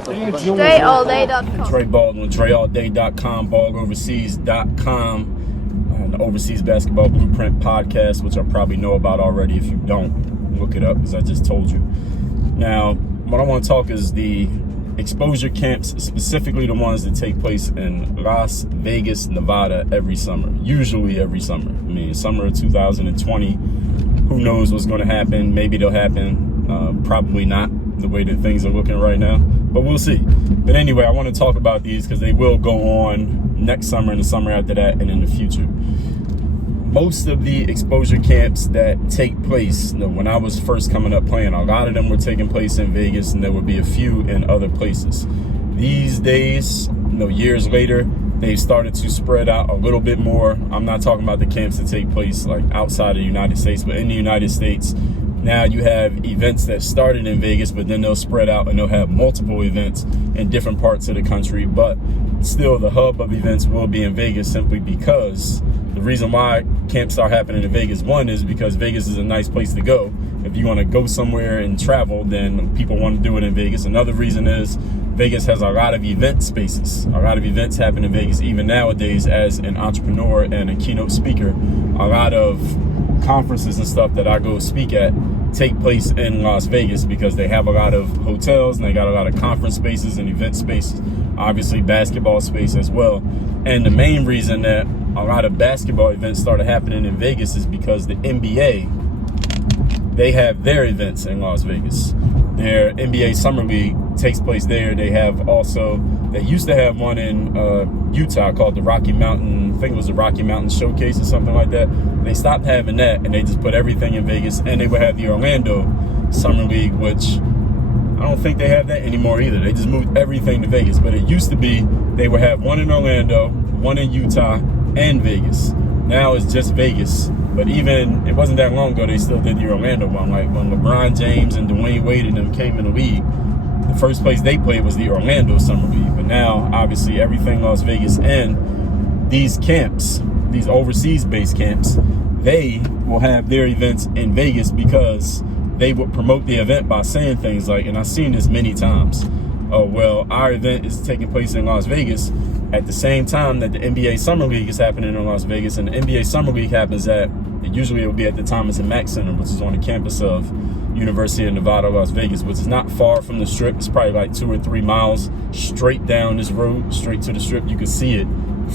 DreAllDay.com. Dre Baldwin, DreAllDay.com, BallOverseas.com, and the Overseas Basketball Blueprint podcast, which I probably know about already. If you don't, look it up, as I just told you. Now, what I want to talk is the exposure camps, specifically the ones that take place in Las Vegas, Nevada every summer, usually every summer. I mean, summer of 2020, who knows what's going to happen? Maybe they'll happen, probably not the way that things are looking right now, but we'll see. But anyway, I want to talk about these because they will go on next summer and the summer after that and in the future. Most of the exposure camps that take place, when I was first coming up playing, a lot of them were taking place in Vegas, and there would be a few in other places. These days, years later, they've started to spread out a little bit more. I'm not talking about the camps that take place like outside of the United States, but in the United States, now you have events that started in Vegas, but then they'll spread out and they'll have multiple events in different parts of the country. But still, the hub of events will be in Vegas, simply because the reason why camps are happening in Vegas, one, is because Vegas is a nice place to go. If you want to go somewhere and travel, then people want to do it in Vegas. Another reason is Vegas has a lot of event spaces. A lot of events happen in Vegas, even nowadays. As an entrepreneur and a keynote speaker, a lot of conferences and stuff that I go speak at take place in Las Vegas because they have a lot of hotels and they got a lot of conference spaces and event spaces, obviously basketball space as well. And the main reason that a lot of basketball events started happening in Vegas is because the NBA, they have their events in Las Vegas. Their NBA Summer League takes place there. They used to have one in Utah called the Rocky Mountain, I think it was the Rocky Mountain Showcase or something like that. They stopped having that and they just put everything in Vegas. And they would have the Orlando Summer League, which I don't think they have that anymore either. They just moved everything to Vegas. But it used to be they would have one in Orlando, one in Utah, and Vegas. Now it's just Vegas. But even, it wasn't that long ago, they still did the Orlando one. Like when LeBron James and Dwayne Wade and them came in the league, the first place they played was the Orlando Summer League. But now, obviously, everything Las Vegas, and these camps, these overseas-based camps, they will have their events in Vegas because they would promote the event by saying things like, and I've seen this many times, oh, well, our event is taking place in Las Vegas at the same time that the NBA Summer League is happening in Las Vegas, and the NBA Summer League happens usually it will be at the Thomas and Mack Center, which is on the campus of University of Nevada, Las Vegas, which is not far from the Strip. It's probably like 2 or 3 miles straight down this road, straight to the Strip. You can see it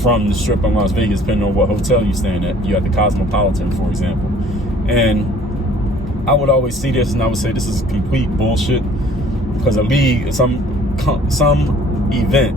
from the Strip in Las Vegas, depending on what hotel you're staying at. You have the Cosmopolitan, for example. And I would always see this and I would say this is complete bullshit, because a league, some event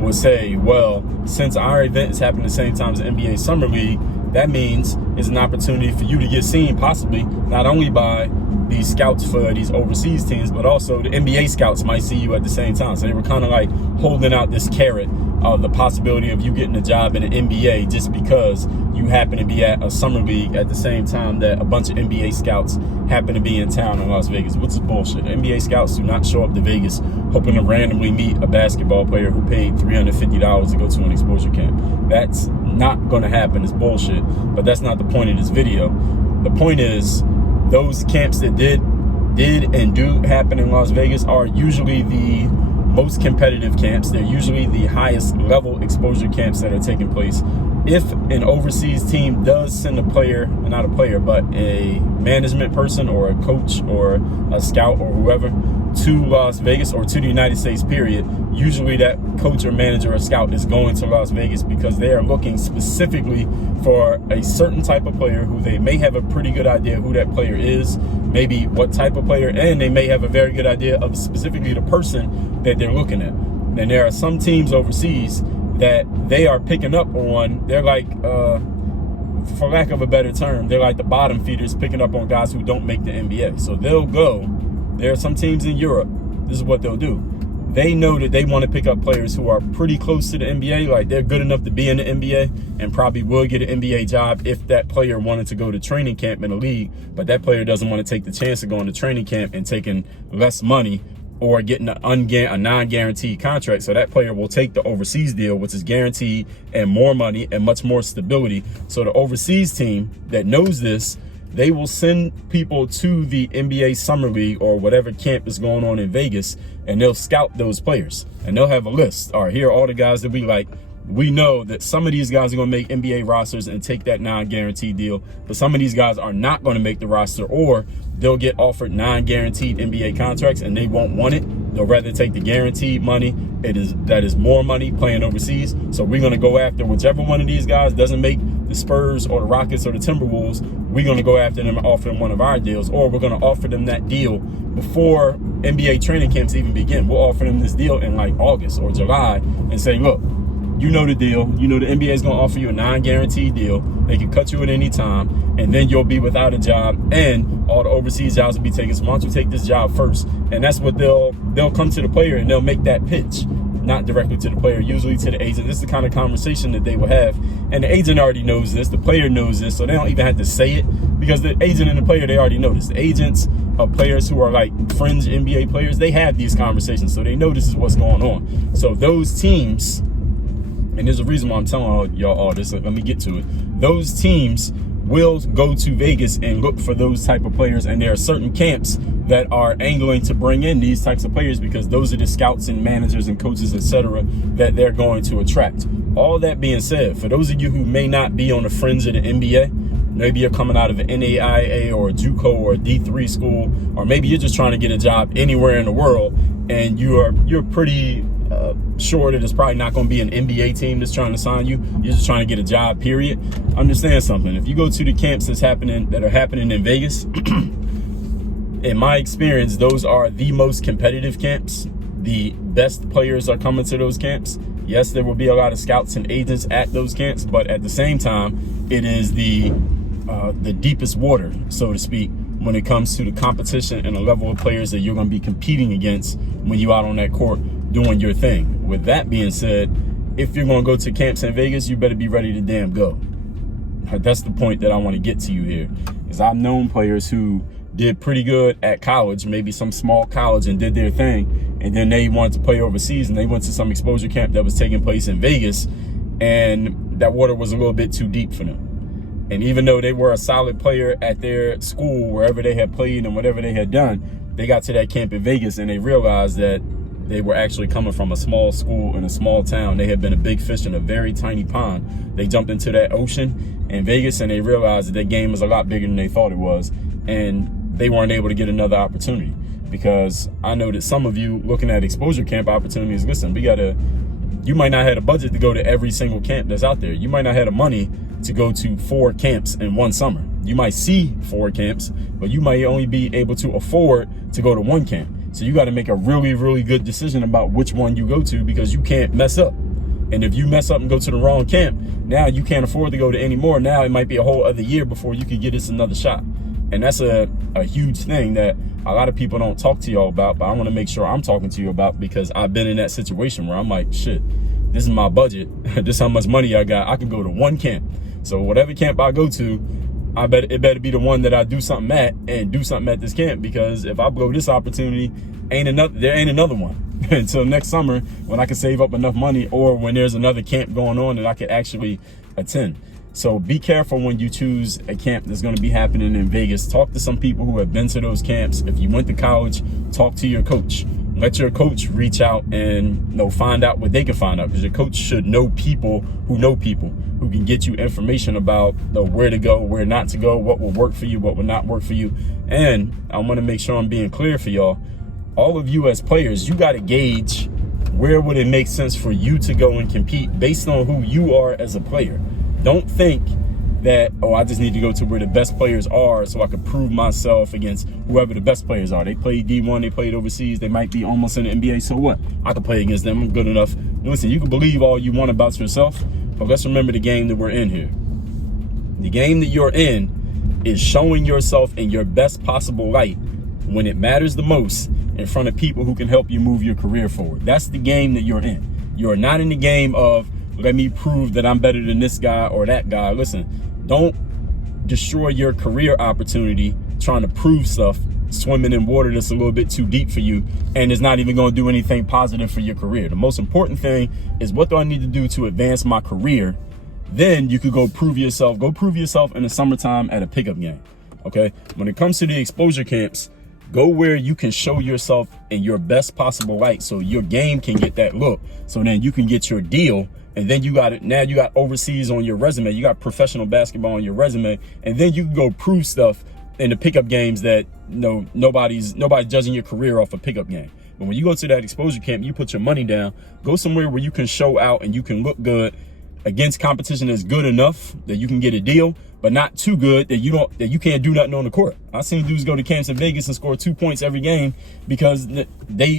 would say, well, since our event is happening at the same time as the NBA Summer League, that means it's an opportunity for you to get seen, possibly not only by these scouts for these overseas teams, but also the NBA scouts might see you at the same time. So they were kind of like holding out this carrot of the possibility of you getting a job in the NBA just because you happen to be at a summer league at the same time that a bunch of NBA scouts happen to be in town in Las Vegas, which is bullshit. NBA scouts do not show up to Vegas hoping to randomly meet a basketball player who paid $350 to go to an exposure camp. That's not going to happen. It's bullshit. But that's not the point of this video. The point is, those camps that did and do happen in Las Vegas are usually the most competitive camps. They're usually the highest level exposure camps that are taking place. If an overseas team does send a player, not a player, but a management person or a coach or a scout or whoever to Las Vegas or to the United States, period, usually that coach or manager or scout is going to Las Vegas because they are looking specifically for a certain type of player who they may have a pretty good idea who that player is, maybe what type of player, and they may have a very good idea of specifically the person that they're looking at. And there are some teams overseas that they are picking up on. They're like, for lack of a better term, they're like the bottom feeders picking up on guys who don't make the NBA. So they'll go. There are some teams in Europe, this is what they'll do. They know that they want to pick up players who are pretty close to the NBA, like they're good enough to be in the NBA and probably will get an NBA job if that player wanted to go to training camp in the league, but that player doesn't want to take the chance of going to training camp and taking less money or getting a non-guaranteed contract. So that player will take the overseas deal, which is guaranteed and more money and much more stability. So the overseas team that knows this, they will send people to the NBA Summer League or whatever camp is going on in Vegas, and they'll scout those players. And they'll have a list. All right, here are all the guys that we like. We know that some of these guys are going to make NBA rosters and take that non-guaranteed deal, but some of these guys are not going to make the roster, or they'll get offered non-guaranteed NBA contracts and they won't want it. They'll rather take the guaranteed money. That is more money playing overseas. So we're going to go after whichever one of these guys doesn't make the Spurs or the Rockets or the Timberwolves. We're going to go after them and offer them one of our deals, or we're going to offer them that deal before NBA training camps even begin. We'll offer them this deal in like August or July and say, look, you know the deal. You know the NBA is going to offer you a non-guaranteed deal. They can cut you at any time, and then you'll be without a job, and all the overseas jobs will be taken. So why don't you take this job first? And that's what they'll come to the player and they'll make that pitch, not directly to the player, usually to the agent. This is the kind of conversation that they will have, and the agent already knows this. The player knows this, so they don't even have to say it, because the agent and the player, they already know this. The agents of players who are like fringe NBA players, they have these conversations, so they know this is what's going on. So those teams, and there's a reason why I'm telling y'all all this. Let me get to it. Those teams will go to Vegas and look for those type of players, and there are certain camps that are angling to bring in these types of players because those are the scouts and managers and coaches, etc., that they're going to attract. All that being said, for those of you who may not be on the fringe of the NBA, maybe you're coming out of an NAIA or a JUCO or a D3 school, or maybe you're just trying to get a job anywhere in the world, and you're pretty sure that it's probably not going to be an NBA team that's trying to sign you. You're just trying to get a job, period. Understand something. If you go to the camps that are happening in Vegas, in my experience, those are the most competitive camps. The best players are coming to those camps. Yes, there will be a lot of scouts and agents at those camps, but at the same time, it is the deepest water, so to speak, when it comes to the competition and the level of players that you're going to be competing against when you're out on that court doing your thing. With that being said, if you're going to go to camps in Vegas, you better be ready to damn go. That's the point that I want to get to you here, is I've known players who did pretty good at college, maybe some small college, and did their thing, and then they wanted to play overseas, and they went to some exposure camp that was taking place in Vegas, and that water was a little bit too deep for them. And even though they were a solid player at their school, wherever they had played and whatever they had done, they got to that camp in Vegas and they realized that they were actually coming from a small school in a small town. They had been a big fish in a very tiny pond. They jumped into that ocean in Vegas and they realized that their game was a lot bigger than they thought it was. And they weren't able to get another opportunity, because I know that some of you looking at exposure camp opportunities, listen, you might not have a budget to go to every single camp that's out there. You might not have the money to go to 4 camps in one summer. You might see 4 camps, but you might only be able to afford to go to 1 camp. So you got to make a really, really good decision about which one you go to, because you can't mess up. And if you mess up and go to the wrong camp, now you can't afford to go to any more. Now it might be a whole other year before you could get us another shot. And that's a huge thing that a lot of people don't talk to y'all about, but I want to make sure I'm talking to you about, because I've been in that situation where I'm like, shit, this is my budget. This is how much money I got. I can go to 1 camp. So whatever camp I go to, it better be the one that I do something at, and do something at this camp, because if I blow this opportunity, there ain't another one until next summer, when I can save up enough money, or when there's another camp going on that I could actually attend. So be careful when you choose a camp that's going to be happening in Vegas. Talk to some people who have been to those camps. If you went to college, talk to your coach. Let your coach reach out and find out what they can find out, because your coach should know people who can get you information about where to go, where not to go, what will work for you, what will not work for you. And I want to make sure I'm being clear for y'all. All of you as players, you got to gauge where would it make sense for you to go and compete based on who you are as a player. Don't think that, I just need to go to where the best players are so I can prove myself against whoever the best players are. They played D1, they played overseas, they might be almost in the NBA, so what? I can play against them, I'm good enough. Listen, you can believe all you want about yourself, but let's remember the game that we're in here. The game that you're in is showing yourself in your best possible light when it matters the most, in front of people who can help you move your career forward. That's the game that you're in. You're not in the game of, let me prove that I'm better than this guy or that guy. Listen, don't destroy your career opportunity trying to prove stuff, swimming in water that's a little bit too deep for you, and it's not even going to do anything positive for your career. The most important thing is, what do I need to do to advance my career? Then you could go prove yourself. Go prove yourself in the summertime at a pickup game. okay? When it comes to the exposure camps, go where you can show yourself in your best possible light so your game can get that look. So then you can get your deal, and then you got it. Now you got overseas on your resume. You got professional basketball on your resume, and then you can go prove stuff in the pickup games that nobody's judging your career off a pickup game. But when you go to that exposure camp, you put your money down, go somewhere where you can show out and you can look good against competition that's good enough that you can get a deal, but not too good that you can't do nothing on the court. I've seen dudes go to camps in Vegas and score 2 points every game because the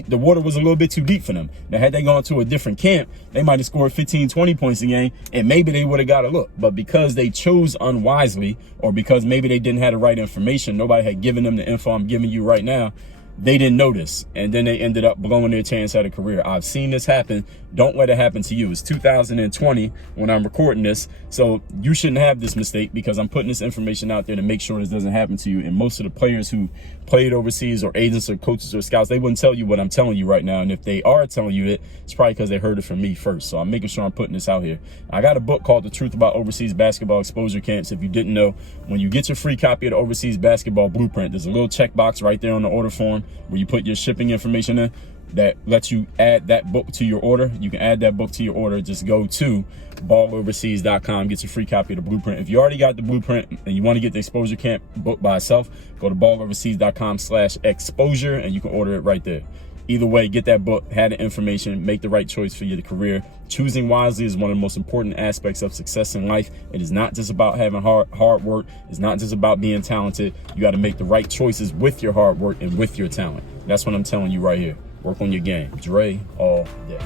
water was a little bit too deep for them. Now, had they gone to a different camp, they might have scored 15, 20 points a game, and maybe they would have got a look. But because they chose unwisely, or because maybe they didn't have the right information, nobody had given them the info I'm giving you right now, they didn't notice, and then they ended up blowing their chance at a career. I've seen this happen. Don't let it happen to you. It's 2020 when I'm recording this, so you shouldn't have this mistake because I'm putting this information out there to make sure this doesn't happen to you. And most of the players who played overseas, or agents or coaches or scouts, they wouldn't tell you what I'm telling you right now. And if they are telling you it, it's probably because they heard it from me first. So I'm making sure I'm putting this out here. I got a book called The Truth About Overseas Basketball Exposure Camps. If you didn't know, when you get your free copy of the Overseas Basketball Blueprint, there's a little checkbox right there on the order form where you put your shipping information in that lets you add that book to your order. You can add that book to your order. Just go to balloverseas.com, get your free copy of the blueprint. If you already got the blueprint and you want to get the exposure camp book by itself, go to balloverseas.com/exposure and you can order it right there. Either way, get that book, have the information, make the right choice for your career. Choosing wisely is one of the most important aspects of success in life. It is not just about having hard work. It's not just about being talented. You got to make the right choices with your hard work and with your talent. That's what I'm telling you right here. Work on your game. Dre all day.